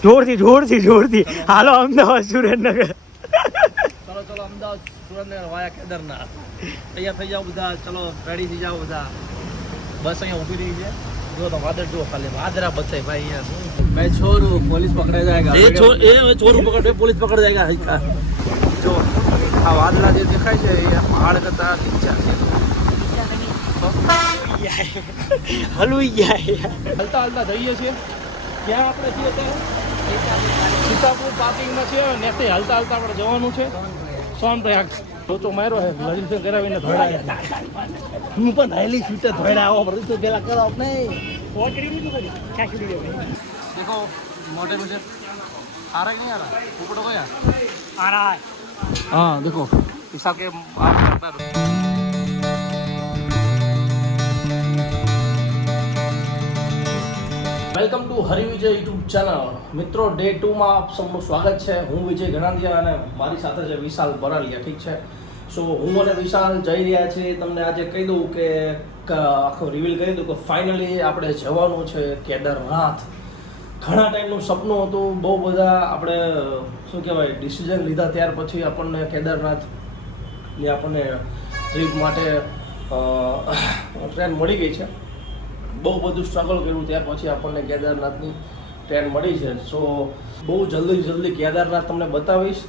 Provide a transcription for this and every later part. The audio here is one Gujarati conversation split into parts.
જોરથી હાલો અમદાવાદ સુરેન્દ્રનગર ચલો અમદાવાદ સુરેન્દ્રનગર વાયા કેદારનાથ તૈયાર થઈ જાઓ બધા ચલો રેડી થઈ જાઓ બધા બસ અહીંયા ઊભી રહી છે જો તો વાદળ જો ખાલી વાદળા બતાય ભાઈ અહીંયા मैं छोरू पुलिस पकड़े जाएगा ये छोरू पकड़ पुलिस पकड़ जाएगा જો આ વાદળા જે દેખાય છે એ પહાડ કરતા નીચે છે હલતા જઈએ છીએ ક્યાં આપણે છીએ અત્યારે સીતાપુર પાર્કિંગમાં છે નેતે હલતા આપણે જવાનું છે સોનપ્રયાગ લોચો માર્યો છે લલિત કરાવીને ધોળાયા હું પણ હેલી સીટે ધોળાયા આવો બધું તો પેલા કરાવ નહીં ફોન કરી દીધું કરી ક્યાં કરી દીધું देखो मोटे मुझे आ रहा है नहीं आ रहा ऊपर को यार आ रहा है हाँ देखो हिसाब के welcome to Hari Vijay YouTube channel મિત્રો ડે 2 માં આપ સૌનું સ્વાગત છે હું વિજય ગણાંદિયા અને મારી સાથે છે વિશાલ બરાલિયા ઠીક છે સો હું અને વિશાલ જઈ રહ્યા છીએ તમને આજે કહી દઉં કે આખું રિવીલ કરી દઉં કે ફાઇનલી આપણે જવાનું છે કેદારનાથ ઘણા ટાઈમનું સપનું હતું બહુ બધા આપણે શું કહેવાય ડિસિઝન લીધા ત્યાર પછી આપણને કેદારનાથની આપણને ટ્રીપ માટે ટ્રેન મળી ગઈ છે બહુ બધું સ્ટ્રગલ કર્યું ત્યાર પછી આપણને કેદારનાથની ટ્રેન મળી છે સો બહુ જલ્દી કેદારનાથ તમને બતાવીશ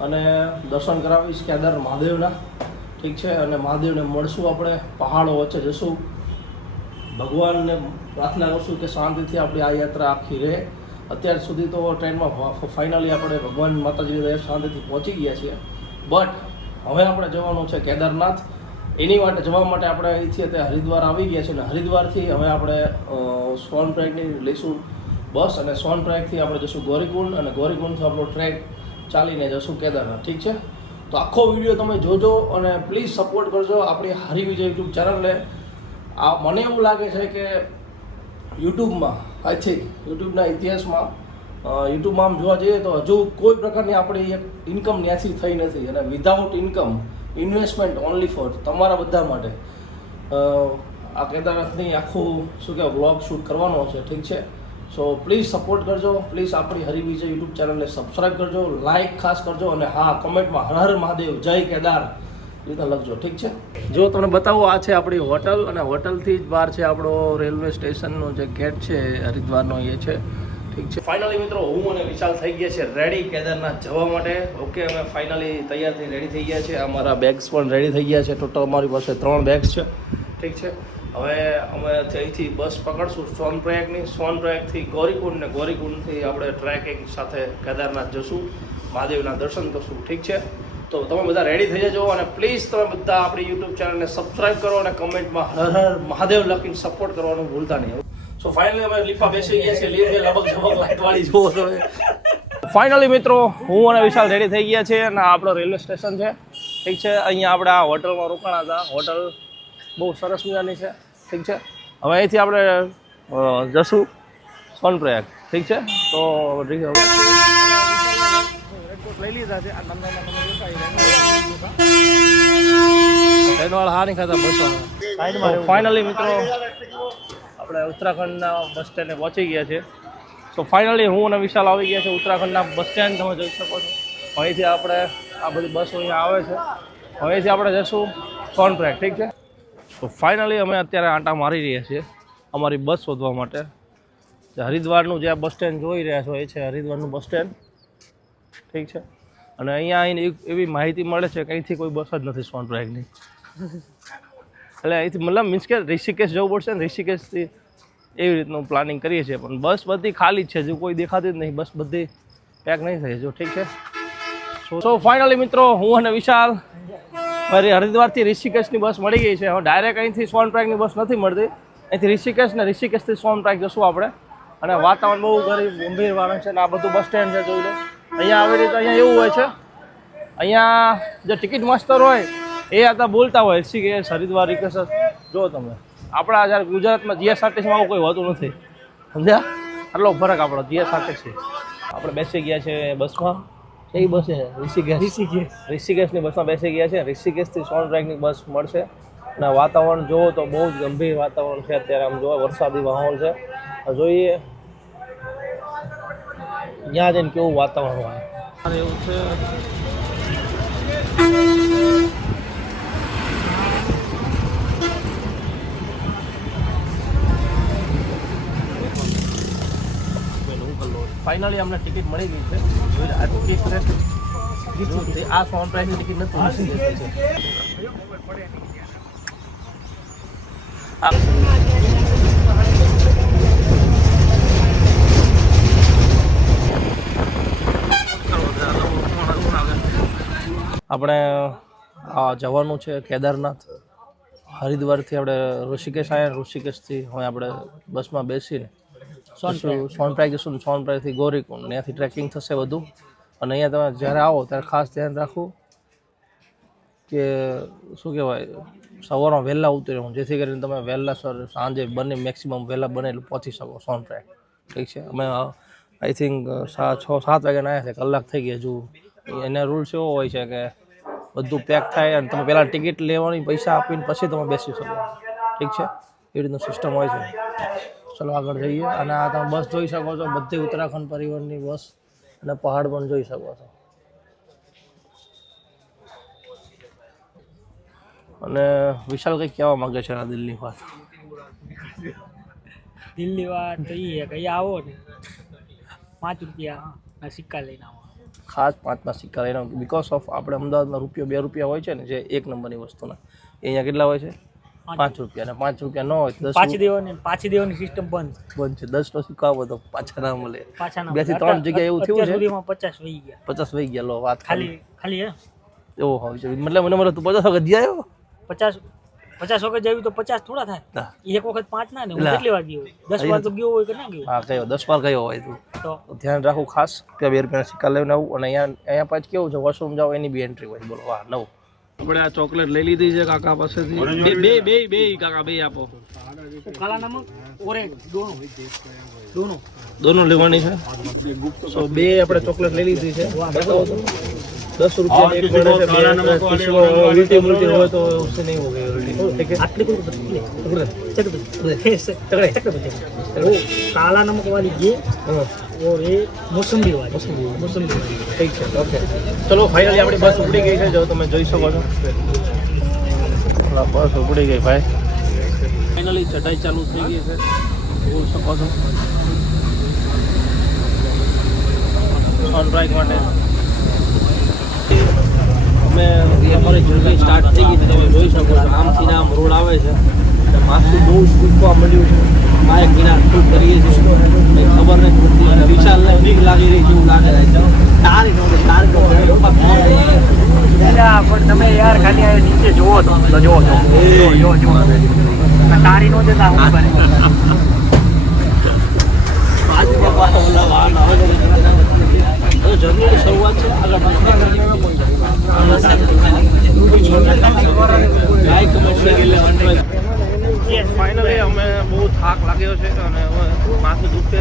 અને દર્શન કરાવીશ કેદાર મહાદેવના ઠીક છે અને મહાદેવને મળશું આપણે પહાડો વચ્ચે જશું ભગવાનને પ્રાર્થના કરશું કે શાંતિથી આપણી આ યાત્રા આખી રહે અત્યાર સુધી તો ટ્રેનમાં ફાઇનલી આપણે ભગવાન માતાજીની શાંતિથી પહોંચી ગયા છીએ બટ હવે આપણે જવાનું છે કેદારનાથ એની માટે જવા માટે આપણે અહીંથી અત્યારે હરિદ્વાર આવી ગયા છે અને હરિદ્વારથી હવે આપણે સોનપ્રયાગની લઈશું બસ અને સોનપ્રયાગથી આપણે જઈશું ગૌરીકુંડ અને ગૌરીકુંડથી આપણો ટ્રેક ચાલીને જઈશું કેદારનાથ ઠીક છે તો આખો વિડીયો તમે જોજો અને પ્લીઝ સપોર્ટ કરજો આપણી હરિ વિજય યુટ્યુબ ચેનલને આ મને એવું લાગે છે કે યુટ્યુબમાં આઈ થિંક યુટ્યુબના ઇતિહાસમાં યુટ્યુબમાં આમ જોવા જઈએ તો હજુ કોઈ પ્રકારની આપણી એક ઇન્કમ ત્યાંથી થઈ નથી અને without income investment only for તમારા બધા માટે આ કેદારનાથની આખું શું કહેવાય વ્લોગ શૂટ કરવાનો છે ઠીક છે સો પ્લીઝ સપોર્ટ કરજો પ્લીઝ આપણી હરિ વિજય યુટ્યુબ ચેનલને સબસ્ક્રાઈબ કરજો લાઇક ખાસ કરજો અને હા કમેન્ટમાં હર હર મહાદેવ જય કેદાર રીતે લખજો ઠીક છે જો તમને બતાવો આ છે આપણી હોટલ અને હોટલથી જ બહાર છે આપણો રેલવે સ્ટેશનનો જે ગેટ છે હરિદ્વારનો એ છે ઠીક છે ફાઇનલી મિત્રો હું અને વિશાલ થઈ ગયા છે રેડી કેદારનાથ જવા માટે ઓકે અમે ફાઇનલી તૈયાર થઈ રેડી થઈ ગયા છે અમારા બેગ્સ પણ રેડી થઈ ગયા છે ટોટલ અમારી પાસે 3 બેગ્સ છે ઠીક છે હવે અમે અહીંથી બસ પકડશું સોનપ્રયાગથી ગૌરીકુંડ ને ગૌરીકુંડથી આપણે ટ્રેકિંગ સાથે કેદારનાથ જશું મહાદેવના દર્શન કરશું ઠીક છે તો તમે બધા રેડી થઈ જજો અને પ્લીઝ તમે બધા આપણી યુટ્યુબ ચેનલને સબસ્ક્રાઈબ કરો અને કમેન્ટમાં હર હર મહાદેવ લખીને સપોર્ટ કરવાનું ભૂલતા નહીં સો ફાઇનલી અમે લીફા બેસી ગયા છે લીફે લબક ઝબક લાઇટવાળી જુઓ તમે ફાઇનલી મિત્રો હું અને વિશાલ રેડી થઈ ગયા છે અને આપણો રેલવે સ્ટેશન છે ઠીક છે અહીંયા આપણે આ હોટલમાં રોકાણા હતા હોટલ બહુ સરસ મજાની છે ઠીક છે હવે અહીંથી આપણે જશું સોનપ્રયાગ ઠીક છે તો લઈ લીધા છે આ હા નહીં ખાતા બસો ફાઇનલી મિત્રો આપણે ઉત્તરાખંડના બસ સ્ટેન્ડે પહોંચી ગયા છે સો ફાઇનલી હું અને વિશાલ આવી ગયા છે ઉત્તરાખંડના બસ સ્ટેન્ડ તમે જોઈ શકો છો અહીંથી આપણે આ બધી બસો અહીંયા આવે છે અહીંથી આપણે જઈશું સોનપ્રયાગ ઠીક છે તો ફાઇનલી અમે અત્યારે આંટા મારી રહ્યા છીએ અમારી બસ શોધવા માટે હરિદ્વારનું જે બસ સ્ટેન્ડ જોઈ રહ્યા છો એ છે હરિદ્વારનું બસ સ્ટેન્ડ ઠીક છે અને અહીંયા આવીને એવી માહિતી મળે છે કે અહીંથી કોઈ બસ જ નથી સોનપ્રયાગની એટલે અહીંથી મતલબ મીન્સ કે ઋષિકેશ જવું પડશે ને ઋષિકેશથી એવી રીતનું પ્લાનિંગ કરીએ છીએ પણ બસ બધી ખાલી જ છે જો કોઈ દેખાતી જ નહીં બસ બધી પેક નહીં થઈ જો ઠીક છે સો ફાઇનલી મિત્રો હું અને વિશાલ મારી હરિદ્વારથી ઋષિકેશની બસ મળી ગઈ છે હવે ડાયરેક્ટ અહીંથી સોનપ્રયાગની બસ નથી મળતી અહીંથી ઋષિકેશ ને ઋષિકેશથી સોનપ્રયાગ જશું આપણે અને વાતાવરણ બહુ ગંભીર વાળું છે ને આ બધું બસ સ્ટેન્ડ છે જોઈ લો અહીંયા આવી રીતે અહીંયા એવું હોય છે અહીંયા જે ટિકિટ માસ્ટર હોય એ आता બોલતા હોય ઋષિકેશ હરિદ્વાર ઋષિકેશ જો તમે આપણા જ્યારે ગુજરાતમાં જીએસઆરટીસીમાં આવું કોઈ હોતું નથી સમજ્યા આટલો ફરક આપણો જીએસઆરટીસી આપણે બેસી ગયા છે બસમાં કઈ બસ છે ઋષિકેશની બસમાં બેસી ગયા છે ઋષિકેશથી સોનપ્રયાગની બસ મળશે અને વાતાવરણ જુઓ તો બહુ જ ગંભીર વાતાવરણ છે અત્યારે આમ જોવા વરસાદી માહોલ છે જોઈએ ત્યાં જઈને કેવું વાતાવરણ હોય અને એવું છે. ફાઇનલી અમને ટિકિટ મળી ગઈ છે. આ ટિકિટ આ સોન પ્રાઇસની ટિકિટ નથી. આપણે જવાનું છે કેદારનાથ. હરિદ્વારથી આપણે ઋષિકેશ આવ્યા. ઋષિકેશથી હવે આપણે બસમાં બેસીને સોનપ્રાગ જશું. સોનપ્રાગથી ગૌરીકુંડ, ત્યાંથી ટ્રેકિંગ થશે બધું. અને અહીંયા તમે જ્યારે આવો ત્યારે ખાસ ધ્યાન રાખવું કે શું કહેવાય, સવારમાં વહેલા ઉતરી રહેવું, જેથી કરીને તમે વહેલા સાંજે બને મેક્સિમમ વહેલા બને એટલું પહોંચી શકો સોનપ્રાગ. ઠીક છે. અમે આઈ થિંક 6-7 વાગ્યાના આવ્યા છે, કલાક થઈ ગઈ. હજુ એના રૂલ્સ એવો હોય છે કે બધું પેક થાય અને તમે પહેલાં ટિકિટ લેવાની પૈસા આપીને પછી તમે બેસી શકો. ઠીક છે, એ રીતનું સિસ્ટમ હોય છે. ચલો આગળ જઈએ. અને આ તમે બસ જોઈ શકો છો, બધી ઉત્તરાખંડ પરિવહનની બસ, અને પહાડ પણ જોઈ શકો છો. અને વિશાલ કંઈક કહેવા માંગે છે આ દિલની વાત. દિલ્હી વાત તો એ કે અહીંયા આવો ને 5 રૂપિયા સિક્કા લઈને આવો. ખાસ 5ના સિક્કા લઈને, બિકોઝ ઓફ આપણે અમદાવાદમાં ₹2 હોય છે ને, જે એક નંબરની વસ્તુના, એ અહીંયા કેટલા હોય છે? 5 રૂપિયા. અને 5 રૂપિયા ન હોય તો 10 પાછી દેવાની સિસ્ટમ બંધ છે. 10નો સિક્કો આપો તો પાછા ના મળે. 2 થી 3 જગ્યાએ એવું થયું છે. 50 વહી ગયા. 50 વહી ગયા. લો વાત ખાલી એવો હોય છે. મતલબ મને તું 50 વખત જઈ આવ્યો. 50 વખત જાવી તો 50 થોડા થાય. એક વખત 5 ના ને. હું કેટલી વાર ગયો? 10 વાર તો ગયો હોય કે ના ગયો? હા, ગયો 10 વાર ગયો હોય તું. તો ધ્યાન રાખવું ખાસ કે ₹2 સિક્કા લઈને આવું. અને અહીંયા પાછું કેવું છે, વોશરૂમ જાઓ એની બી એન્ટ્રી હોય. બોલો વાહ, નવું. આપણે આ ચોકલેટ લઈ લીધી છે કાકા પાસેથી. બે કાકા બે આપો. કાલા નમક ઓરેન્જ દોનો લેવાની છે. સો બે આપણે ચોકલેટ લઈ લીધી છે. બતાવો તો. 10 રૂપિયા એક મળે છે. ઉલટી હોય તો उससे नहीं होगी उल्टी. ठीक है. आटली कोई काला नमक वाली ये और ये मौसम्बी वाली. ઠીક છે. ઓકે, ચલો ફાઇનલી આપણી બસ ઉપડી ગઈ છે. જો તમે જોઈ શકો છો, બસ ઉપડી ગઈ ભાઈ. ફાઇનલી ચઢાઈ ચાલુ થઈ ગઈ છે, જોઈ શકો છો. સોનપ્રાગ માટે અમે અમારી જર્ની સ્ટાર્ટ થઈ ગઈ. તમે જોઈ શકો છો, આમથી આમ રોડ આવે છે. માથું બહુ સ્કૂટવા મળ્યું છે. બાઇક વિના શૂટ કરીએ છીએ, ખબર નથી પડતી. અને વિશાલને બીક લાગી રહી જેવું લાગે છે. પણ તમે યાર ખાલી આ નીચે જોવો તો જો તારી નો જતા હું કરે. જર્નીની શરૂઆત છે. ફાઇનલી અમે બહુ થાક લાગ્યો છે અને હવે માથું દુખે છે.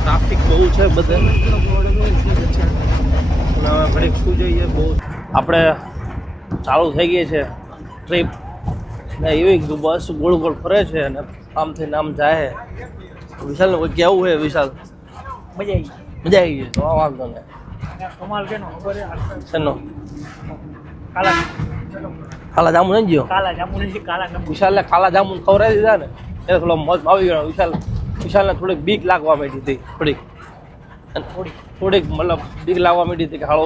ટ્રાફિક બહુ છે બધે. અને હવે ઘડીક શું જોઈએ. બહુ આપણે ચાલુ થઈ ગઈ છે ટ્રીપ. ને એવી બસ ગોળ ગોળ ફરે છે અને આમથી આમ જાય. વિશાલને કોઈ કેવું છે? વિશાલ મજા આવી ગઈ. તો વાંધો ને કમાલ કેનો ખબર શેનો? કાલા જામુન નહીં ગયો. કાલા જામુન વિશાલને કાલા જામુન ખવડાવી દીધા ને એટલે થોડો મોજ આવી ગયો. વિશાલને થોડીક બીક લાગવા માંડી હતી. થોડીક મતલબ બીક લાગવા માંડી હતી કે હાલો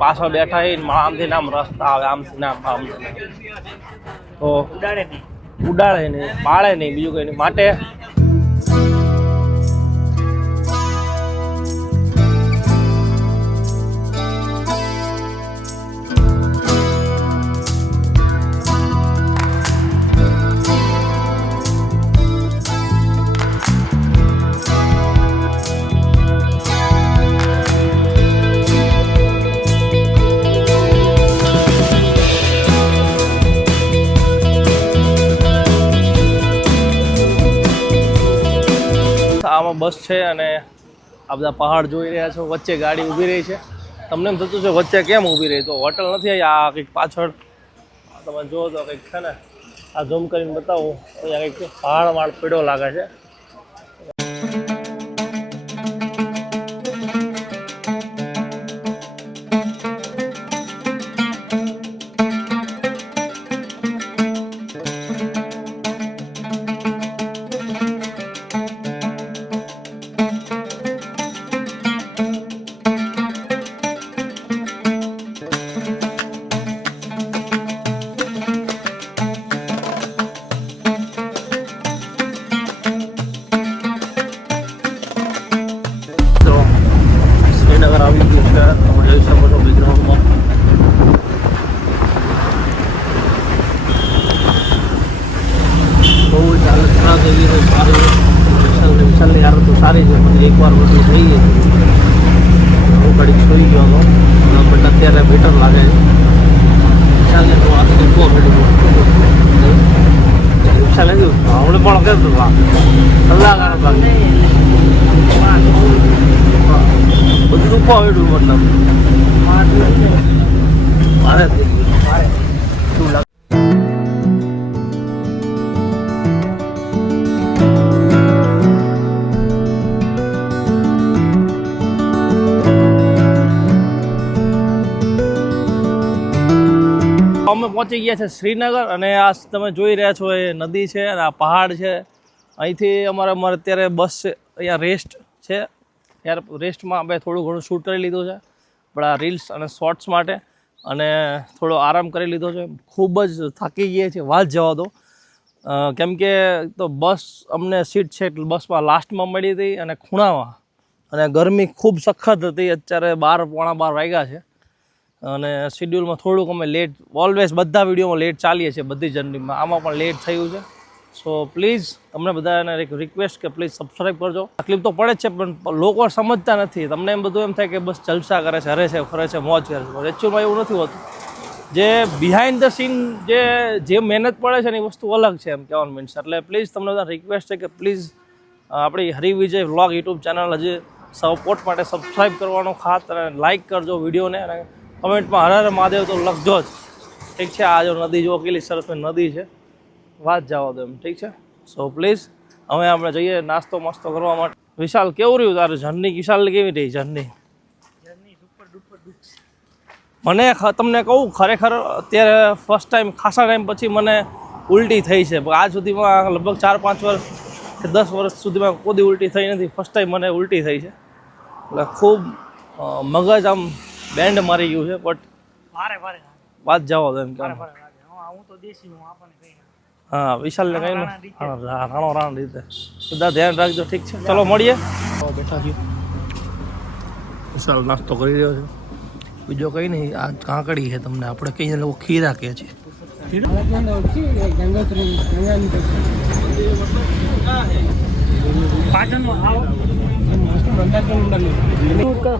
પાછળ બેઠા હોય આમથી નામ રસ્તા આવે, આમથી નામ તો ઉડાડે નહીં, પાળે નહીં, બીજું કંઈ નહીં. માટે આમાં બસ છે અને આ બધા પહાડ જોઈ રહ્યા છો. વચ્ચે ગાડી ઊભી રહી છે. તમને એમ થતું છે વચ્ચે કેમ ઊભી રહી? તો હોટલ નથી. આ કંઈક પાછળ તમે જુઓ તો કંઈક છે ને, આ ઝૂમ કરીને બતાવું. અહીંયા કંઈક પહાડ વાળ પડ્યો લાગે છે. ઘડીક સુઈ ગયો હતો બટ અત્યારે બેટર લાગે છે. વિશાલને તો આ ટીપો મેળવ્યો વિશાલ નથી હમણાં પણ કેમ કલાક બધું રૂપવા આવ્યું મતલબ મારે થઈ ગયું શું લાગે. અમે પહોંચી ગયા છે શ્રીનગર અને આ તમે જોઈ રહ્યા છો એ નદી છે અને આ પહાડ છે. અહીંથી અમારે અત્યારે બસ છે, અહીંયા રેસ્ટ છે. યાર રેસ્ટમાં આપણે થોડું ઘણું શૂટ કરી લીધું છે આપણા રીલ્સ અને શોર્ટ્સ માટે અને થોડો આરામ કરી લીધો છે. ખૂબ જ થાકી ગયા છે વાત જવા દો કેમ કે તો બસ અમને સીટ છે એટલે બસમાં લાસ્ટમાં મળી હતી અને ખૂણામાં અને ગરમી ખૂબ સખત હતી. અત્યારે 12:15 વાગ્યા છે અને શેડ્યુલમાં થોડુંક અમે લેટ ઓલવેઝ બધા વિડીયોમાં લેટ ચાલીએ છીએ બધી જર્નીમાં આમાં પણ લેટ થયું છે. સો પ્લીઝ તમને બધાને એક રિક્વેસ્ટ કે પ્લીઝ સબસ્ક્રાઈબ કરજો. તકલીફ તો પડે જ છે પણ લોકો સમજતા નથી. તમને એમ બધું એમ થાય કે બસ જલસા કરે છે, હરે છે, ફરે છે, મોજ કરે છે. એકચ્યુઅલમાં એવું નથી હોતું. જે બિહાઇન્ડ ધ સીન જે મહેનત પડે છે ને એ વસ્તુ અલગ છે એમ કહેવાનું મીન્સ. એટલે પ્લીઝ તમને બધા રિક્વેસ્ટ છે કે પ્લીઝ આપણી હરિવિજય વ્લોગ યુટ્યુબ ચેનલ હજી સપોર્ટ માટે સબસ્ક્રાઈબ કરવાનો ખાસ અને લાઇક કરજો વિડીયોને અને કમેન્ટમાં હર હર મહાદેવ તો લખજો જ. ઠીક છે. આ જો નદી જો કેટલી સરસ નદી છે વાત જવા દો એમ. ઠીક છે. સો પ્લીઝ હવે આપણે જઈએ નાસ્તો મસ્તો કરવા માટે. વિશાલ કેવું રહ્યું તારું જર્ની? વિશાલ કેવી રહી જર્ની? મને તમને કહું ખરેખર અત્યારે ફર્સ્ટ ટાઈમ ખાસા ટાઈમ પછી મને ઉલટી થઈ છે. આજ સુધીમાં લગભગ 4-5 વર્ષ કે 10 વર્ષ સુધીમાં કોઈ ઉલટી થઈ નથી. ફર્સ્ટ ટાઈમ મને ઉલટી થઈ છે એટલે ખૂબ મગજ આમ બેન્ડ મારી ગયું છે બટ વાત જવા દો એમ કે હા વિશાલને કઈ રાણો રાણ રીતે બધા ધ્યાન રાખજો. ઠીક છે ચલો મળીએ. બેઠા છીએ વિશાલ નાસ્તો કરી રહ્યો છે. બીજો કંઈ નહીં આ કાંકડી છે. તમને આપણે કહીએ લોકો ખીરા કહે છે.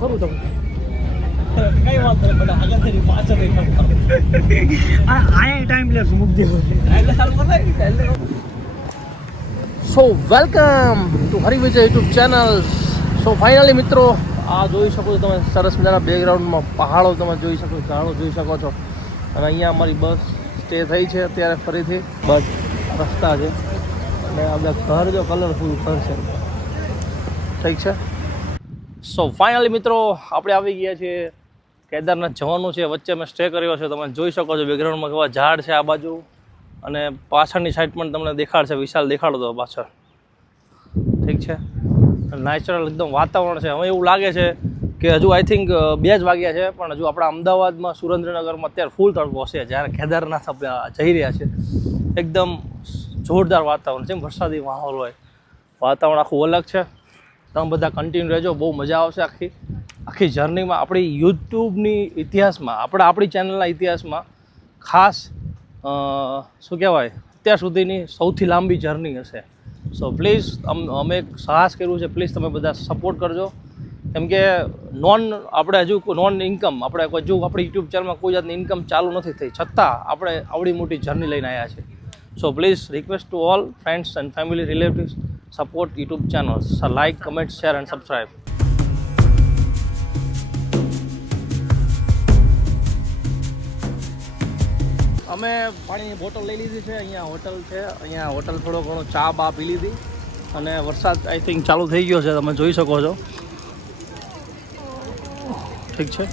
ખરું તમે કઈ વાત કરે બડા આગળ પાછળ આ ટાઈમ લેસ મુક દેવો એટલે ચાલુ કરે. So welcome to Harivijay YouTube channel. So finally મિત્રો આ જોઈ શકો છો તમે સરસ મજાના બેકગ્રાઉન્ડમાં પહાડો તમે જોઈ શકો, ઝાડો જોઈ શકો છો અને અહીંયા અમારી બસ સ્ટે થઈ છે અત્યારે ફરીથી. બસ રસ્તા છે અને આ બધા ઘર જો કલરફુલ ઘર છે. ઠીક છે. સો ફાઇનલી મિત્રો આપણે આવી ગયા છીએ કેદારનાથ જવાનું છે. વચ્ચે મેં સ્ટે કર્યો છે. તમે જોઈ શકો છો બેકગ્રાઉન્ડમાં કેવા ઝાડ છે આ બાજુ અને પાછળની સાઈડ પણ તમને દેખાડશે. વિશાલ દેખાડો તો પાછળ. ઠીક છે. નેચરલ એકદમ વાતાવરણ છે. હવે એવું લાગે છે કે હજુ આઈ થિંક 2 જ વાગ્યા છે પણ હજુ આપણા અમદાવાદમાં સુરેન્દ્રનગરમાં અત્યારે ફૂલ તડકો છે જ્યારે કેદારનાથ જઈ રહ્યા છે. એકદમ જોરદાર વાતાવરણ છે. વરસાદી માહોલ હોય વાતાવરણ આખું અલગ છે. તમે બધા કન્ટિન્યુ રહેજો. બહુ મજા આવશે આખી જર્નીમાં. આપણી યુટ્યુબની ઇતિહાસમાં આપણી ચેનલના ઇતિહાસમાં ખાસ શું કહેવાય અત્યાર સુધીની સૌથી લાંબી જર્ની હશે. સો પ્લીઝ અમે એક સાહસ કર્યું છે. પ્લીઝ તમે બધા સપોર્ટ કરજો કેમ કે આપણે હજુ નોન ઇન્કમ આપણે હજુ આપણી યુટ્યુબ ચેનલમાં કોઈ જાતની ઇન્કમ ચાલુ નથી થઈ છતાં આપણે આવડી મોટી જર્ની લઈને આવ્યા છે. So please request to all friends and family relatives support YouTube channels. Like, comment, share and subscribe. અમે પાણીની બોટલ લઈ લીધી છે. અહીંયા હોટલ છે. અહીંયા હોટલ થોડો ઘણો ચા બા પી લીધી અને વરસાદ આઈ થિંક ચાલુ થઈ ગયો છે. તમે જોઈ શકો છો. ઠીક છે.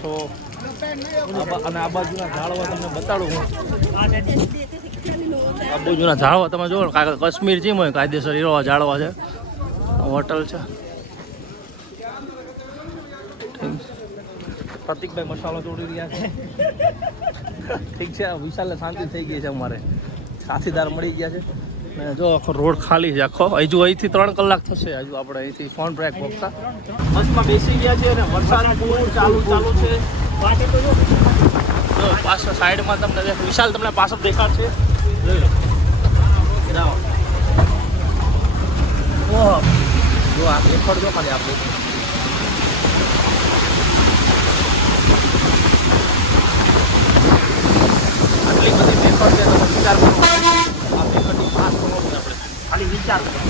તો અને આ બાજુના ઝાડવા તમને બતાડું હું. આ બાજુના ઝાડવા તમે જુઓ કાશ્મીર ચીમ હોય કાયદેસર એવા ઝાડવા છે. હોટલ છે. પ્રતિકભાઈ મસાલો ચોડી રહ્યા છે. ઠીક છે. વિશાલને શાંતિ થઈ ગઈ છે. અમારે સાથીદાર મળી ગયા છે ને જો આખો રોડ ખાલી છે આખો. હજુ અહીંથી 3 કલાક થશે. હજુ આપણે અહીંથી ફોન બ્રેક પહોંચતા બસમાં બેસી ગયા છે અને વરસાદ ચાલુ છે. પાછળ સાઈડમાં તમને વિશાલ તમને પાછળ દેખાડશે. જો આ દેખાડજો ખાલી આપણે આટલી બધી મેથડ છે, તમે વિચાર કરો આ મેથડની પાસ કરવાનું આપણે ખાલી વિચાર કરો.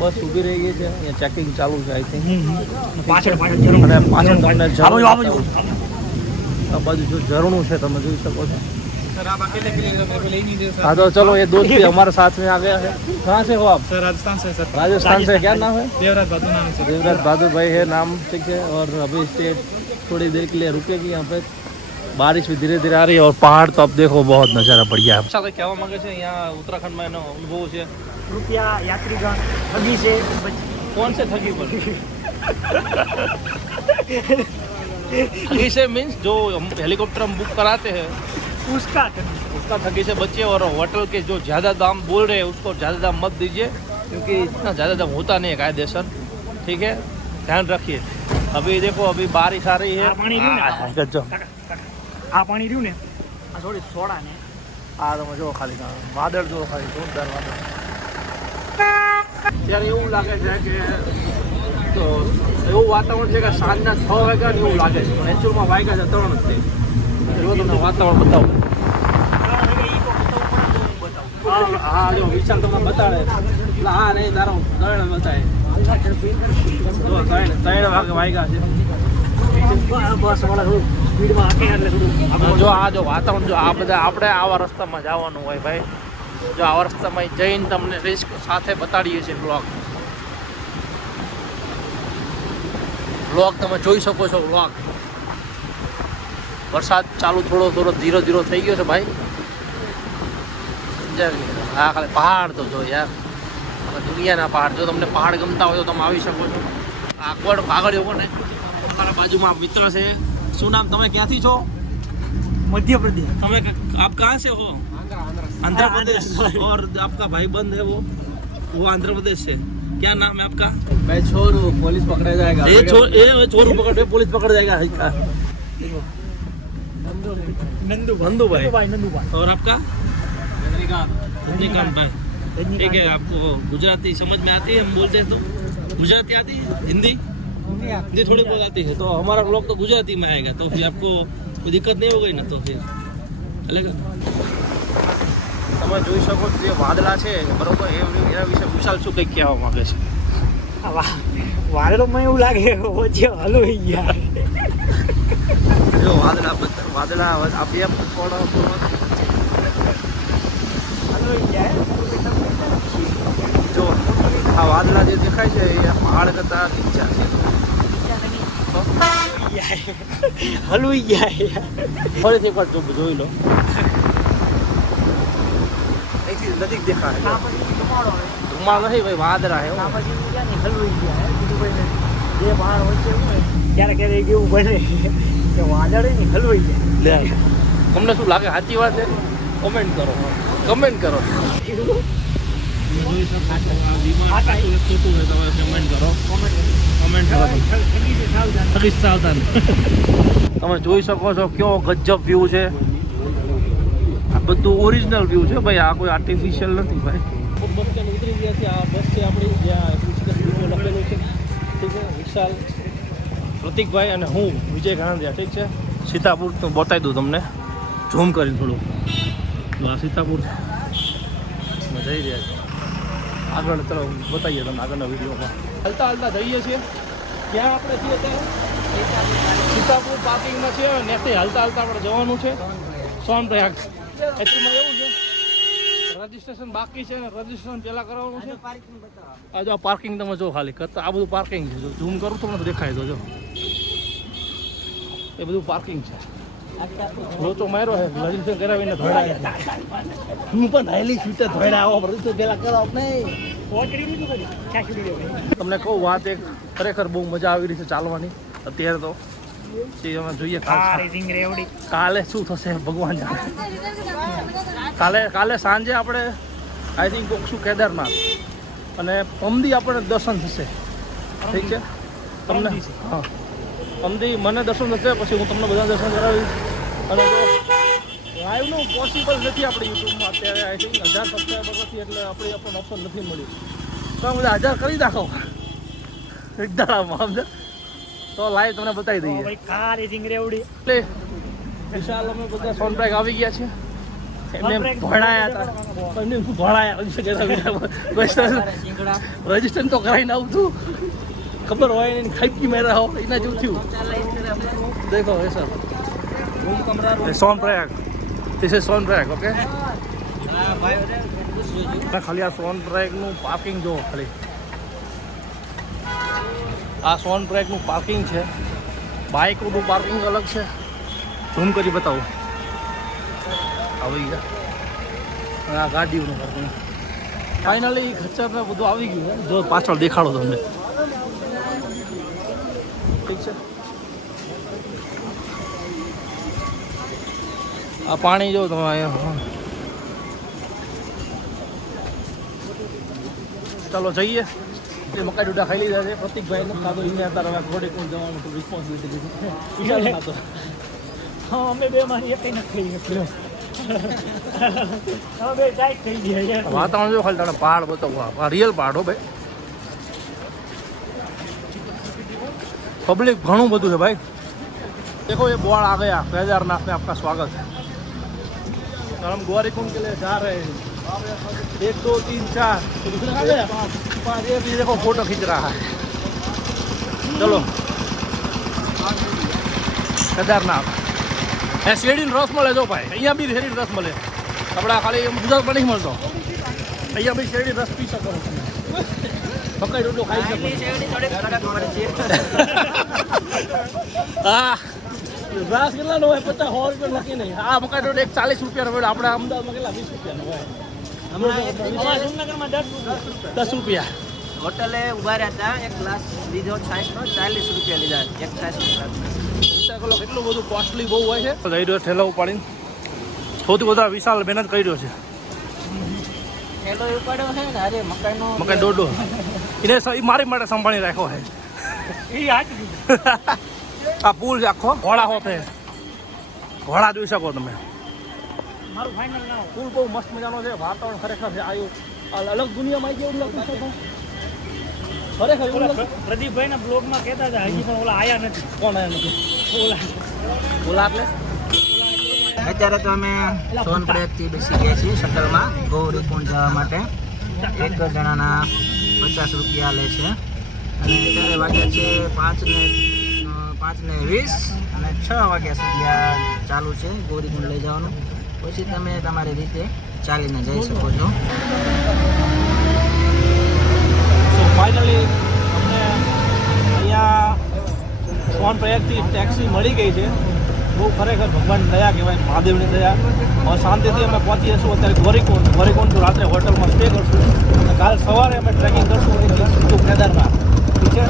બસ ઊભી રહી ગઈ છે, અહીંયા ચેકિંગ ચાલુ છે આઈ થિંક. પાછળ ઝરણું. અને પાછળ તમને આ બાજુ, આ બાજુ. આ બાજુ જો ઝરણું છે, તમે જોઈ શકો છો. हाँ तो चलो ये दोस्त भी हमारे साथ में आ गया है. कहाँ से हो आप? सर राजस्थान से सर. राजस्थान से. क्या नाम है? देवराज बहादुर नाम है सर. देवराज बहादुर भाई है नाम, ठीक है. और अभी स्टे थोड़ी देर के लिए रुकेगी यहाँ पे. बारिश भी धीरे धीरे आ रही है और पहाड़ तो अब देखो बहुत नज़ारा बढ़िया है. સાથે કહેવા માંગે છે અહીંયા ઉત્તરાખંડમાં એનો અનુભવ છે. રૂપિયા યાત્રીગણ ઠગી છે. कौन से ठगी पर? ठगी से मीन्स जो हम हेलीकॉप्टर हम बुक कराते हैं उसका उसका ठगी से बचिए. और होटल के जो ज़्यादा दाम बोल रहे हैं उसको ज़्यादा दाम मत दीजिए, क्योंकि इतना ज़्यादा दाम होता नहीं है कायदेसर. ठीक है, ध्यान रखिए. अभी देखो अभी बारिश आ रही है. આ પાણી રહ્યું ને, ગજો આ પાણી રહ્યું ને, આ થોડી સોડા ને આ તમે જો ખાલી વાદળ જો ખાલી જોરદાર વાદળ. ત્યારે એવું લાગે છે કે તો એવું વાતાવરણ છે કે સાંજના 6 વાગ્યા ને એવું લાગે છે, પણ એકચ્યુઅલમાં વાગ્યા છે 3 જ. જો તમને વાતાવરણ બતાવું. હા જો વિશાલ તમને બતાડે એટલે હા નહીં તારો 3 બતાવે. જો 3 વાગે વાગ્યા છે. બસ વાળા થોડું સ્પીડમાં આકે એટલે થોડું જો આ જો વાતાવરણ જો આ બધા આપણે આવા રસ્તામાં જવાનું હોય ભાઈ. જો આવા રસ્તામાં જઈને તમને રિસ્ક સાથે બતાડીએ છીએ. બ્લોગ તમે જોઈ શકો છો. બ્લોગ વરસાદ ચાલુ થોડો ધીરો ધીરો થઈ ગયો છે ભાઈ. હા ખાલી પહાડ તો જો યાર, દુનિયાના પહાડ. જો તમને પહાડ ગમતા હોય તો તમે આવી શકો છો. આગળ એવો ને તમારા બાજુમાં મિત્ર છે. શું નામ? તમે ક્યાંથી છો? मध्य प्रदेश. તમે આપ કહાં से हो? आंध्र प्रदेश. और आपका भाई बंद है वो आंध्र प्रदेश से. क्या नाम है आपका? मैं छोरू, पुलिस पकड़ा जाएगा. ये छोरू पकड़ पुलिस पकड़ जाएगा. नंदू भाई. नंदूभाई. और आपका? रजनीकांत भाई. ठीक है, आपको गुजराती समझ में आती है? हम बोलते हैं तो गुजराती आती है? हिंदी हिंदी थोड़ी बहुत आती है. तो हमारा ब्लॉग तो गुजराती में आएगा, तो फिर आपको कोई दिक्कत नहीं हो गई ना, तो फिर चलेगा. તમે જોઈ શકો છો જે વાદળા છે બરોબર, એના વિશે વિશાલ શું કંઈક કહેવા માંગે છે. વાદળોમાં એવું લાગે વચ્ચે હલવાઈ ગયા. જો વાદળા આ બે પણ હલવાઈ ગયા. જો આ વાદળા જે દેખાય છે એ પહાડ કરતા નીચા છે. હલવાઈ ગયા. ફરીથી એકવાર જોઈ લો. અહીંથી નજીક દેખાય. ધુમાડો નથી ભાઈ, વાદળા છે. હલવાઈ ગયા. બીજું ભાઈ જે પહાડ વચ્ચે હોય ક્યારેક ક્યારેક એવું બને કે વાદળ ને હલવાઈ જાય. તમને શું લાગે? સાચી વાત છે? કમેન્ટ કરો. કમેન્ટ કરો. તમે જોઈ શકો છો કેવો ગજબ વ્યૂ છે. આ બધું ઓરિજિનલ વ્યૂ છે ભાઈ, આ કોઈ આર્ટિફિશિયલ નથી ભાઈ. બસ સ્ટેન્ડ ઉતરી ગયા છે. આ બસ છે આપણી, જ્યાં લખેલું છે. ઠીક છે, વિશાલ, પ્રતિકભાઈ અને હું વિજય ગાંધીયા. ઠીક છે, સીતાપુર તો બતાવી દઉં તમને ઝૂમ કરીને થોડું. આ સીતાપુર જઈ રહ્યા છે. આગળ ચલો બતાવીએ તમને આગળના વિડીયોમાં. હાલતા જઈએ છીએ. ક્યાં આપણે છીએ અત્યારે? સીતાપુર પાર્કિંગમાં છે. નેક્સ્ટ હાલતા આપણે જવાનું છે સોનપ્રયાગ. એકચ્યુઅલમાં એવું છે રજીસ્ટ્રેશન બાકી છે, રજીસ્ટ્રેશન પહેલાં કરાવવાનું છે. આ જો પાર્કિંગ તમે જો ખાલી કરતા આ બધું પાર્કિંગ છે. જો ઝૂમ કરું તો મને દેખાય તો જો એ બધું પાર્કિંગ છે. લોચો માર્યો છે રજીસ્ટર કરાવીને ધોળાયા. હું પણ હેલી સ્વીટર ધોળાયા રજીસ્ટર પેલા કરાવ નહીં. તમને કહું વાત એક ખરેખર બહુ મજા આવી રહી છે ચાલવાની અત્યારે તો. અમે જોઈએ કાલે શું થશે ભગવાન જાણે. કાલે સાંજે આપણે આઈ થિંક પોકશું કેદારનાથ અને પમદી આપણને દર્શન થશે. ઠીક છે તમને? હા પમદી મને દર્શન થશે પછી હું તમને બધા દર્શન કરાવીશ. અને તો લાઈવનું પોસિબલ નથી આપણે યુટ્યુબમાં અત્યારે આઈ થિંક 1000 સબસ્ક્રાઈબર નથી એટલે આપણને ઓપ્શન નથી મળ્યું. તો બધા 1000 કરી નાખો એક દાડામાં સમજે તો લાઈવ તમને બતાવી દઈએ. એટલે વિશાલ અમે બધા સોનપ્રાગ આવી ગયા છે. એમને ભણાયા હતા એમને શું ભણાયા રજીસ્ટર તો કરાવીને આવતું ખબર હોય ને ખાઈકી મેરા હો એના જેવું થયું. દેખો હે sir Sonprayag this is Sonprayag okay. ખાલી આ સોનપ્રયાગનું પાર્કિંગ જુઓ ખાલી. આ સોનપ્રયાગનું પાર્કિંગ છે. બાઇકનું પાર્કિંગ અલગ છે. ઝૂમ કરી બતાવું. આવી ગયા આ ગાડીઓનું પાર્કિંગ. ફાઇનલી ખચ્ચર બધું આવી ગયું. જો પાછળ દેખાડો તમને. ઠીક છે આ પાણી જો તમે અહીંયા. ચાલો જઈએ. એ મકાઈ ડૂડા ખાઈ લીધા છે. પ્રતિકભાઈ નથી ખાતો અહીંયા અત્યારે હવે ઘોડે કોણ જવાનું તો રિસ્પોન્સિબિલિટી લીધી ખાતો. હા અમે બે મારી એક નથી ખાઈ બે ટાઈટ થઈ ગયા. વાતાવરણ જો ખાલી તને પહાડ બતાવવા. આ રિયલ પહાડ હો ભાઈ. पब्लिक घणु બધું है भाई. देखो ये बोर्ड आ गया केदारनाथ में आपका स्वागत है. और हम गौरीकुंड के लिए जा रहे हैं. 1 2 3 4 तो दूसरे आ गया 5. ये भी देखो फोटो खींच रहा है. चलो केदारनाथ એ શેરડીનો રસ મળે જો ભાઈ. અહીંયા બી શેરડીનો રસ મળે. આપણા ખાલી ગુજરાતમાં નહીં મળતો. અહીંયા બી શેરડી રસ પી શકો તમે. મકાઈ રોટલો ખાઈ શકો. હા રસ કેટલાનો હોય? 50 100 રૂપિયા નક્કી નહીં. આ મકાઈ રોટલો 40 રૂપિયાનો હોય. આપણે અમદાવાદમાં કેટલા 20 રૂપિયાનો હોય. જુનાગઢમાં 10 રૂપિયા. હોટલે ઉભા રહ્યા હતા. એક ગ્લાસ લીધો છાશનો 40 રૂપિયા લીધા. એક છાશ કેટલું બધું કોસ્ટલી બહુ હોય છે. લઈ રહ્યો ઠેલા ઉપાડીને. સૌથી વધારે વિશાલ મહેનત કરી રહ્યો છે. થેલો ઉપાડ્યો છે ને. અરે મકાઈ દોડો એને મારી માટે સંભાળી રાખ્યો છે. આ પુલ છે આખો ઘોડા હોતે. ઘોડા જોઈ શકો તમે. મારું ફાઇનલ ના પુલ બહુ મસ્ત મજાનો છે. વાતાવરણ ખરેખર છે આવ્યું અલગ દુનિયામાં આવી ગયું લાગતું છે. ખરેખર પ્રદીપભાઈ ના બ્લોગ માં કહેતા હતા હજી પણ ઓલા આયા નથી. કોણ આવ્યા નથી? ઓલા એટલે અત્યારે તો અમે સોનપ્રયાગથી બેસી ગયા છીએ શટલમાં ગૌરીકુંડ જવા માટે. એક જણાના 50 રૂપિયા લે છે. અને અત્યારે વાગ્યા છે 5:20 અને 6 વાગ્યા સુધી આ ચાલુ છે ગૌરીકુંડ લઈ જવાનું. પછી તમે તમારી રીતે ચાલીને જઈ શકો છો. ફાઇનલી અમને અહીંયા સોનપ્રયાગથી ટેક્સી મળી ગઈ છે. બહુ ખરેખર ભગવાનની દયા કહેવાય, મહાદેવની દયા. હવે શાંતિથી અમે પહોંચી જઈશું અત્યારે ગોરીકુંડ રાત્રે હોટલમાં સ્ટે કરશું અને કાલે સવારે અમે ટ્રેકિંગ કરશું સીધું કેદારનાથ. ઠીક છે.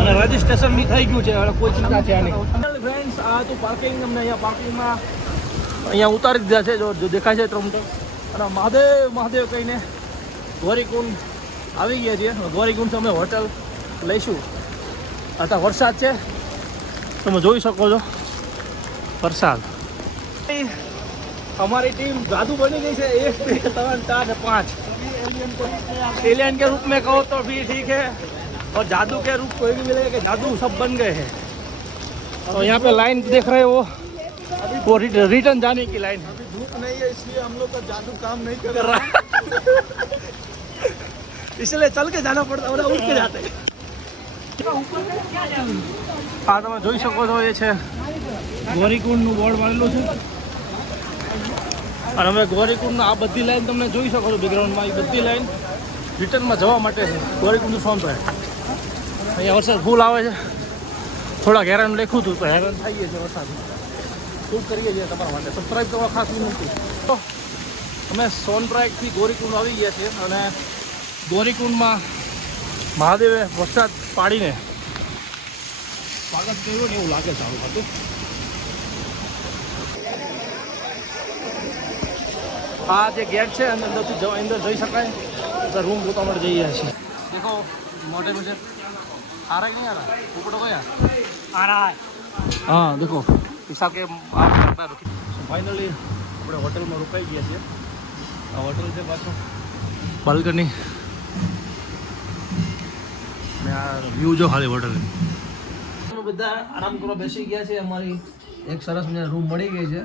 અને રજીસ્ટ્રેશન બી થઈ ગયું છે. હવે કોઈ ચિંતા છે નહીં. ફ્રેન્ડ્સ આ તો પાર્કિંગ અમને અહીંયા પાર્કિંગમાં અહીંયા ઉતારી દીધા છે. જો દેખાય છે ટ્રમ્પર. અને મહાદેવ કહીને ગોરીકુંડ આવી ગયા છીએ. ગોરીકુંડ અમે હોટલ લઈશું. અત્યારે વરસાદ છે તમે જોઈ શકો છો. વરસાદ. हमारी टीम जादू बनी गई है. 1 2 3 4 5 एलियन के रूप में कहो तो भी ठीक है और जादू के रूप कोई भी मिलेगा कि जादू सब बन गए हैं. और यहाँ पे लाइन देख रहे हो वो रिटर्न जाने की लाइन है. धूप नहीं है इसलिए हम लोग का जादू काम नहीं कर रहा है. इसलिए चल के जाना पड़ता है. उठ के जाते हैं. હા તમે જોઈ શકો છો એ છે ગોરીકુંડનું બોર્ડ મારેલું છે. અને અમે ગોરીકુંડનું આ બધી લાઈન તમને જોઈ શકો છો બેકગ્રાઉન્ડમાં. એ બધી લાઈન રિટર્નમાં જવા માટે છે ગોરીકુંડ સોનપ્રયાગ. અહીંયા વરસાદ ફૂલ આવે છે. થોડાક હેરાન લખ્યું હતું તો હેરાન થઈએ છીએ વરસાદ શું કરીએ છીએ તમારા માટે સબસ્ક્રાઈબ કરવા ખાસ વિનંતી. તો અમે સોનપ્રયાગથી ગોરીકુંડ આવી ગયા છીએ અને ગોરીકુંડમાં મહાદેવે વરસાદ પાડીને સ્વાગત કર્યું ને એવું લાગે છે આવું હતું. આ જે ગેટ છે અંદરથી અંદર જઈ શકાય તો રૂમ જોતા માટે જઈએ છીએ. દેખો મોટે મુજબ आ रहा है नहीं आ रहा ऊपर हो गया आ रहा है हाँ देखो हिसाब के आप फाइनली આપણે હોટલમાં રોકાઈ ગયા છીએ. આ હોટલ છે પાછો બાલ્કની ને આ વ્યૂ જો ખાલી હોટલ અમે બધા આરામ કરવા બેસી ગયા છે. અમારી એક સરસ મજાની રૂમ મળી ગઈ છે.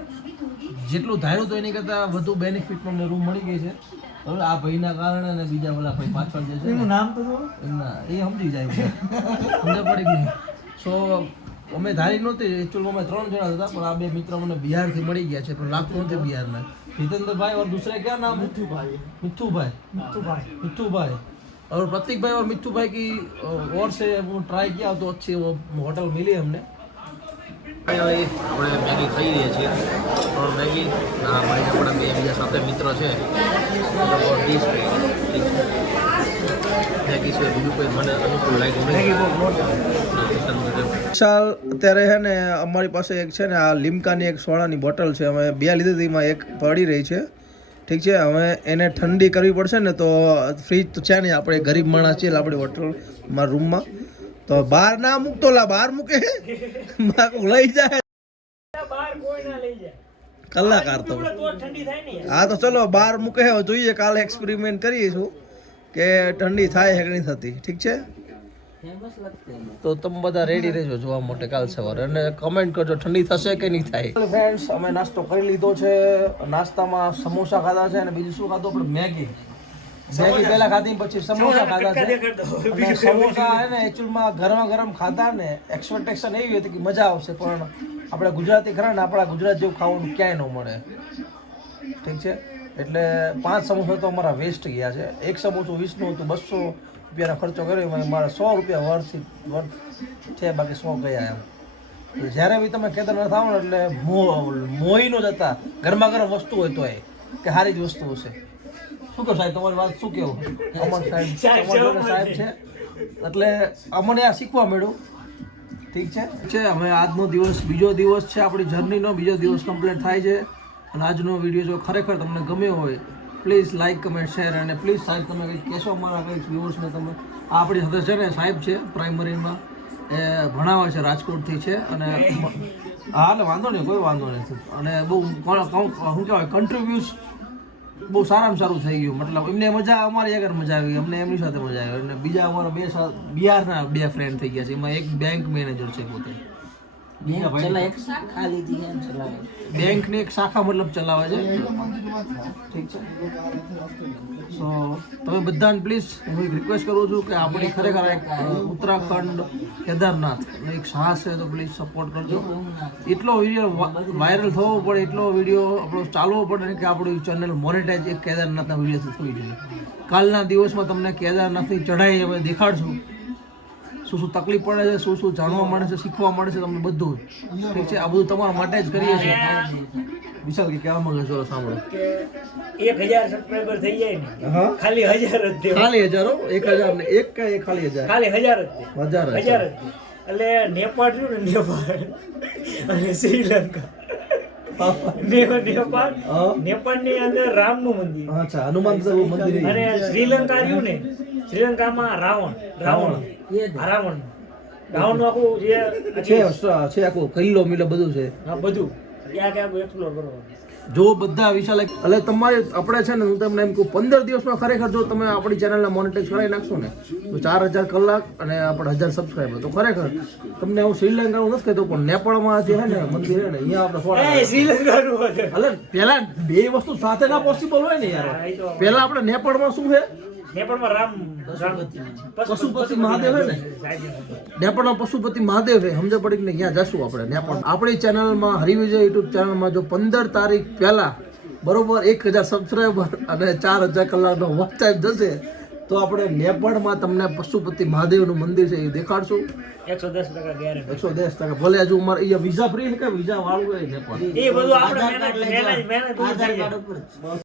જેટલું ધાર્યું તો એની કરતાં વધુ બેનિફિટમાં રૂમ મળી ગઈ છે. બરાબર આ ભાઈના કારણે અને બીજા ઓલા ભાઈ પાછળ જે છે એનું નામ તો શું? એમના એ સમજી જાય સમજ પડી ગઈ. સો અમે ધારી નહોતી એકચ્યુઅલમાં અમે 3 જણા હતા પણ આ બે મિત્ર મને બિહારથી મળી ગયા છે પણ લાગતું નથી બિહારના. જીતેન્દ્રભાઈ और दूसरे क्या नाम मिठूभाई और प्रतीक भाई और मिट्ठू भाई की और से वो ट्राई किया तो अच्छी वो होटल मिली हमने. ફાઇનલી આપણે મેગી ખાઈ રહીએ છીએ. और મેગી ભાઈ આપણા બે બીજા સાથે મિત્ર છે ડીશ મેગી છે બીજું કોઈ મને અનુકૂળ લાગ્યું નહીં. વિશાલ અત્યારે છે ને અમારી પાસે એક છે ને આ લીમકાની એક સોડાની બોટલ છે અમે 2 લીધી હતી એમાં એક પડી રહી છે. ઠીક છે હવે એને ઠંડી કરવી પડશે ને તો ફ્રીજ તો છે નહીં આપણે ગરીબ માણસ છીએ આપણી હોટલમાં રૂમમાં તો બહાર ના મૂકતો લા બહાર મૂકે લઈ જાય બહાર કોઈ ના લઈ જાય કલાકાર તો તો ઠંડી થાય ને. હા તો ચલો બહાર મૂકે જોઈએ કાલે એક્સપેરિમેન્ટ કરીશું કે ઠંડી થાય કે નહીં થતી. ઠીક છે તો તમે બધા રેડી રહેજો જોવા માટે કાલ સવારે અને કમેન્ટ કરજો ઠંડી થશે કે નહીં થાય. ફ્રેન્ડ્સ અમે નાસ્તો કરી લીધો છે. નાસ્તામાં સમોસા ખાધા છે અને બીજું શું ખાધું આપણે મેગી પહેલા ખાધી પછી સમોસા ખાધા છે. અને સમોસા હે ને એકચ્યુઅલમાં ગરમ ખાધા ને એક્સપેક્ટેશન એવી હતી કે મજા આવશે પણ આપણે ગુજરાતી ખરા ને આપણા ગુજરાત જેવું ખાવાનું ક્યાંય ન મળે. ઠીક છે એટલે 5 સમોસા તો અમારા વેસ્ટ ગયા છે. એક સમોસું 20નું હતું 200 રૂપિયાનો ખર્ચો કર્યો એમાં મારા 100 રૂપિયા વર્થ છે બાકી 100 ગયા એમ. જ્યારે બી તમે કેદારનાથ આવો ને એટલે મોહીનો જ હતા ગરમા ગરમ વસ્તુ હોય તો એ કે સારી જ વસ્તુ હશે. શું કહો સાહેબ તમારી વાત શું કેવું અમર સાહેબ છે એટલે અમને આ શીખવા મળ્યું. ઠીક છે હવે આજનો દિવસ બીજો દિવસ છે આપણી જર્નીનો બીજો દિવસ કમ્પ્લીટ થાય છે અને આજનો વિડીયો જો ખરેખર તમને ગમ્યો હોય પ્લીઝ લાઇક કમેન્ટ શેર અને પ્લીઝ સાહેબ તમે કંઈક કહેશો અમારા કંઈક વ્યુઅર્સને તમે આપણી સાથે છે ને સાહેબ છે પ્રાઇમરીમાં એ ભણાવે છે રાજકોટથી છે અને હા એટલે વાંધો નહીં કોઈ વાંધો નથી અને બહુ શું કહેવાય કન્ટ્રીબ્યુસ બહુ સારામાં સારું થઈ ગયું મતલબ એમને મજા અમારી આગળ મજા આવી અમને એમની સાથે મજા આવી અને બીજા અમારા બિહારના 2 ફ્રેન્ડ થઈ ગયા છે એમાં એક બેંક મેનેજર છે પોતે બેંકની એક શાખા મતલબ ચલાવે છે. ઠીક છે સો તમે બધાને પ્લીઝ હું એક રિક્વેસ્ટ કરું છું કે આપણી ખરેખર એક ઉત્તરાખંડ કેદારનાથ એક સાહસ છે તો પ્લીઝ સપોર્ટ કરજો. એટલો વિડીયો વાયરલ થવો પડે એટલો વિડીયો આપણો ચાલવો પડે ને કે આપણી ચેનલ મોનેટાઇઝ એક કેદારનાથના વિડીયોથી થવી જોઈએ. કાલના દિવસમાં તમને કેદારનાથની ચઢાઈ અમે દેખાડશું શું તકલીફ પડે છે શું જાણવા મળે છે શીખવા મળે છે તમને બધું. ઠીક છે આ બધું તમારા માટે જ કરીએ છીએ. વિશાલ કે કહેવા માંગે છો સાંભળો કે 1000 સબસ્ક્રાઇબર થઈ જાય ને ખાલી 1000 જ દેવા ખાલી 1000 1000 ને એક કે ખાલી 1000 ખાલી 1000 જ દે 1000 એટલે નેપાળ રહ્યું ને નેપાળ અને શ્રીલંકા નેપાળની અંદર રામનું મંદિર અચ્છા હનુમાન મંદિર અને શ્રીલંકા રહ્યું ને શ્રીલંકામાં રાવણ આખું જે છે આખું કિલ્લો મિલો બધું છે હા બધું ક્યાં એક્સપ્લોર કરવાનું. જો બધા વિશાલ એટલે તમારે આપણે છે ને હું તમને એમ કહું 15 દિવસમાં ખરેખર જો તમે આપણી ચેનલને મોનેટાઇઝ કરાવી નાખશો ને તો 4000 કલાક અને આપણે 1000 સબસ્ક્રાઈબર તો ખરેખર તમને હું શ્રીલંકાનું નથી કહેતો પણ નેપાળમાં જે છે ને મંદિર છે ને અહીંયા આપણે શ્રીલંકાનું એટલે પહેલા 2 વસ્તુ સાથે ના પોસિબલ હોય ને યાર. પહેલા આપણે નેપાળમાં શું છે નેપાળમાં પશુપતિ મહાદેવ છે ને નેપાળમાં પશુપતિ મહાદેવ છે સમજ પડી ને ત્યાં જશું આપણે નેપાળ. આપણી ચેનલમાં હરિવિજય યુટ્યુબ ચેનલમાં જો 15 તારીખ પહેલા બરોબર 1000 સબસ્ક્રાઈબર અને 4000 કલાકનો વોચ ટાઈમ જશે તો આપણે નેપાળમાં તમને પશુપતિ મહાદેવનું મંદિર છે એ દેખાડશું 110% ગેરંટી. 110%. ભલે હજુ અમારે અહીંયા વિઝા ફ્રી છે કે વિઝા વાળું હોય નેપાળ? એ બધું આપણે મહેનત આધાર કાર્ડ ઉપર જ.